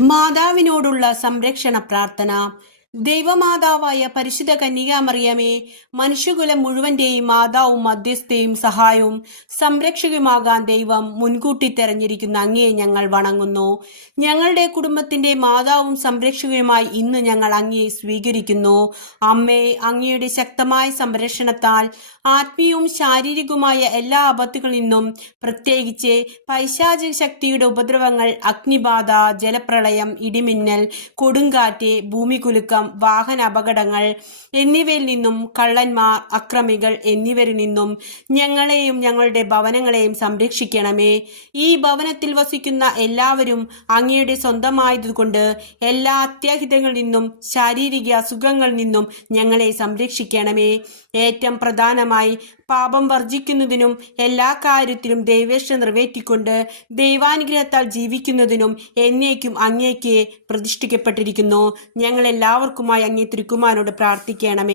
മാതാവിനോടുള്ള സംരക്ഷണ പ്രാർത്ഥന. ദൈവമാതാവായ പരിശുദ്ധ കന്യകാമറിയമേ, മനുഷ്യകുലം മുഴുവന്റെയും മാതാവും മധ്യസ്ഥയും സഹായവും സംരക്ഷകയുമാകാൻ ദൈവം മുൻകൂട്ടി തെരഞ്ഞിരിക്കുന്ന അങ്ങയെ ഞങ്ങൾ വണങ്ങുന്നു. ഞങ്ങളുടെ കുടുംബത്തിന്റെ മാതാവും സംരക്ഷകയുമായി ഇന്ന് ഞങ്ങൾ അങ്ങയെ സ്വീകരിക്കുന്നു. അമ്മേ, അങ്ങയുടെ ശക്തമായ സംരക്ഷണത്താൽ ആത്മീയവും ശാരീരികവുമായ എല്ലാ ആപത്തുകളിൽ നിന്നും, പ്രത്യേകിച്ച് പൈശാചിക ശക്തിയുടെ ഉപദ്രവങ്ങൾ, അഗ്നിബാധ, ജലപ്രളയം, ഇടിമിന്നൽ, കൊടുങ്കാറ്റ്, ഭൂമികുലുക്കം, വാഹന അപകടങ്ങൾ എന്നിവയിൽ നിന്നും, കള്ളന്മാർ, അക്രമികൾ എന്നിവരിൽ നിന്നും ഞങ്ങളെയും ഞങ്ങളുടെ ഭവനങ്ങളെയും സംരക്ഷിക്കണമേ. ഈ ഭവനത്തിൽ വസിക്കുന്ന എല്ലാവരും അങ്ങയുടെ സ്വന്തമായതുകൊണ്ട് എല്ലാ അത്യാഹിതങ്ങളിൽ നിന്നും ശാരീരിക അസുഖങ്ങളിൽ നിന്നും ഞങ്ങളെ സംരക്ഷിക്കണമേ. ഏറ്റവും പ്രധാനമായി പാപം വർജിക്കുന്നതിനും എല്ലാ കാര്യത്തിലും ദൈവേഷ്ട നിറവേറ്റിക്കൊണ്ട് ദൈവാനുഗ്രഹത്താൽ ജീവിക്കുന്നതിനും എന്നേക്കും അങ്ങേക്ക് പ്രതിഷ്ഠിക്കപ്പെട്ടിരിക്കുന്നു. ഞങ്ങൾ എല്ലാവർക്കുമായി അങ്ങേ തിരുക്കുമാരനോട് പ്രാർത്ഥിക്കണമേ.